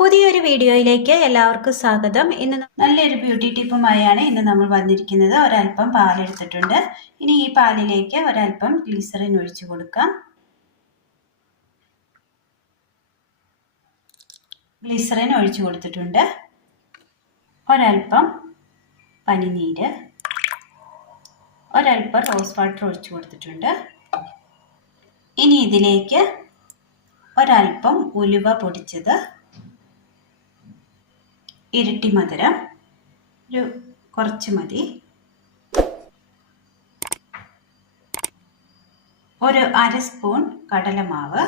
പുതിയൊരു വീഡിയോയിലേക്ക് എല്ലാവർക്കും സ്വാഗതം. ഇന്ന് നല്ലൊരു ബ്യൂട്ടി ടിപ്പുമായാണ് ഇന്ന് നമ്മൾ വന്നിരിക്കുന്നത്. ഒരല്പം പാലെടുത്തിട്ടുണ്ട്. ഇനി ഈ പാലിലേക്ക് ഒരല്പം ഗ്ലിസറിൻ ഒഴിച്ചു കൊടുക്കാം. ഗ്ലിസറിൻ ഒഴിച്ചു കൊടുത്തിട്ടുണ്ട്. ഒരല്പം പനിനീര്, ഒരല്പം റോസ് വാട്ടർ ഒഴിച്ചു കൊടുത്തിട്ടുണ്ട്. ഇനി ഇതിലേക്ക് ഒരല്പം ഉലുവ പൊടിച്ചത്, ഇരട്ടി മധുരം കുറച്ച് മതി, ഒരു അര സ്പൂൺ കടലമാവ്.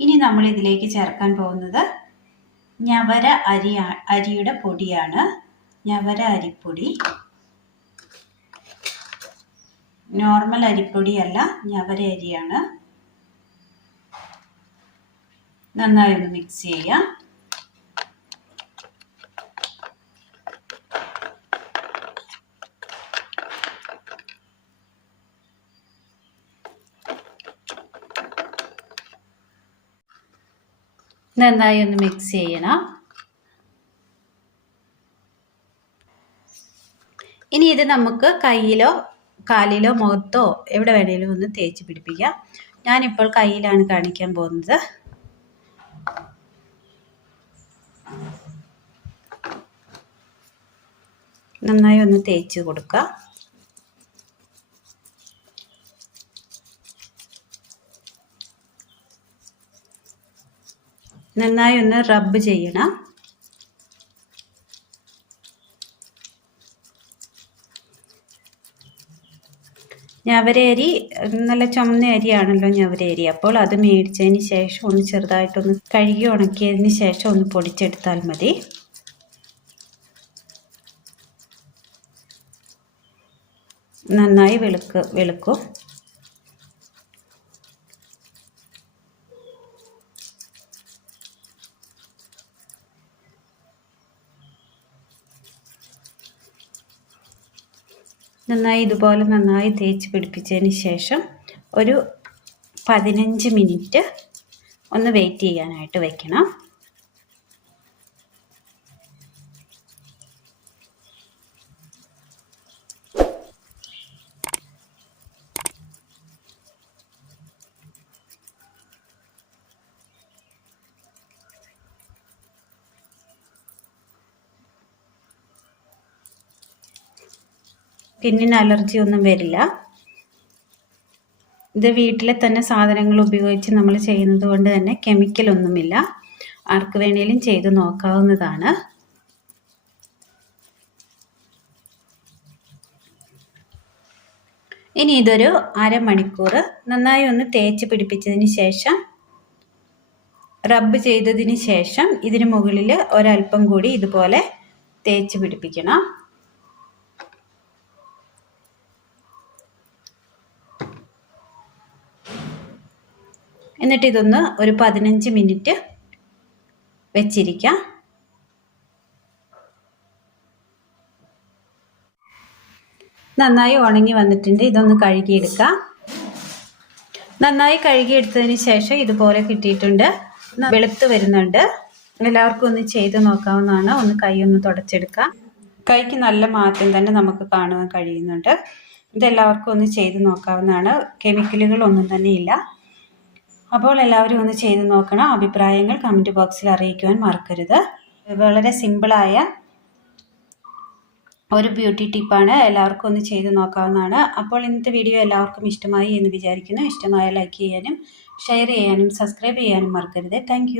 ഇനി നമ്മൾ ഇതിലേക്ക് ചേർക്കാൻ പോകുന്നത് ഞവര അരിയുടെ പൊടിയാണ്. ഞവര അരിപ്പൊടി, നോർമൽ അരിപ്പൊടിയല്ല, ഞവര അരിയാണ്. നന്നായി ഒന്ന് മിക്സ് ചെയ്യാം. നന്നായി ഒന്ന് മിക്സ് ചെയ്യണം. ഇനി ഇത് നമുക്ക് കയ്യിലോ കാലിലോ മുഖത്തോ എവിടെ വേണേലും ഒന്ന് തേച്ച് പിടിപ്പിക്കാം. ഞാനിപ്പോൾ കയ്യിലാണ് കാണിക്കാൻ പോകുന്നത്. നന്നായി ഒന്ന് തേച്ച് കൊടുക്കുക. നന്നായി ഒന്ന് റബ്ബ് ചെയ്യണം. ഞവരയരി നല്ല ചുമന്ന അരിയാണല്ലോ ഞവരയരി. അപ്പോൾ അത് മേടിച്ചതിന് ശേഷം ഒന്ന് ചെറുതായിട്ടൊന്ന് കഴുകി ഉണക്കിയതിന് ശേഷം ഒന്ന് പൊടിച്ചെടുത്താൽ മതി. നന്നായി വെളുക്കും. ഇതുപോലെ നന്നായി തേച്ച് പിടിപ്പിച്ചതിന് ശേഷം ഒരു 15 മിനിറ്റ് ഒന്ന് വെയിറ്റ് ചെയ്യാനായിട്ട് വെക്കണം. സ്കിന്നിന് അലർജി ഒന്നും വരില്ല. ഇത് വീട്ടിലെ തന്നെ സാധനങ്ങൾ ഉപയോഗിച്ച് നമ്മൾ ചെയ്യുന്നത് കൊണ്ട് തന്നെ കെമിക്കൽ ഒന്നുമില്ല. ആർക്ക് വേണേലും ചെയ്ത് നോക്കാവുന്നതാണ്. ഇനി ഇതൊരു അരമണിക്കൂർ നന്നായി ഒന്ന് തേച്ച് പിടിപ്പിച്ചതിന് ശേഷം, റബ്ബ് ചെയ്തതിന് ശേഷം ഇതിന് മുകളിൽ ഒരല്പം കൂടി ഇതുപോലെ തേച്ച് പിടിപ്പിക്കണം. എന്നിട്ട് ഇതൊന്ന് ഒരു 15 മിനിറ്റ് വെച്ചിരിക്കാം. നന്നായി ഉണങ്ങി വന്നിട്ടുണ്ട്. ഇതൊന്ന് കഴുകിയെടുക്കാം. നന്നായി കഴുകിയെടുത്തതിന് ശേഷം ഇതുപോലെ കിട്ടിയിട്ടുണ്ട്. വെളുത്ത് വരുന്നുണ്ട്. എല്ലാവർക്കും ഒന്ന് ചെയ്ത് നോക്കാവുന്നതാണ്. ഒന്ന് കൈ ഒന്ന് തുടച്ചെടുക്കാം. കൈക്ക് നല്ല മാറ്റം തന്നെ നമുക്ക് കാണുവാൻ കഴിയുന്നുണ്ട്. ഇതെല്ലാവർക്കും ഒന്ന് ചെയ്ത് നോക്കാവുന്നതാണ്. കെമിക്കലുകളൊന്നും തന്നെ ഇല്ല. അപ്പോൾ എല്ലാവരും ഒന്ന് ചെയ്ത് നോക്കണം. അഭിപ്രായങ്ങൾ കമൻറ്റ് ബോക്സിൽ അറിയിക്കുവാൻ മറക്കരുത്. വളരെ സിമ്പിളായ ഒരു ബ്യൂട്ടി ടിപ്പാണ്. എല്ലാവർക്കും ഒന്ന് ചെയ്ത് നോക്കാവുന്നതാണ്. അപ്പോൾ ഇന്നത്തെ വീഡിയോ എല്ലാവർക്കും ഇഷ്ടമായി എന്ന് വിചാരിക്കുന്നു. ഇഷ്ടമായ ലൈക്ക് ചെയ്യാനും ഷെയർ ചെയ്യാനും സബ്സ്ക്രൈബ് ചെയ്യാനും മറക്കരുത്. താങ്ക്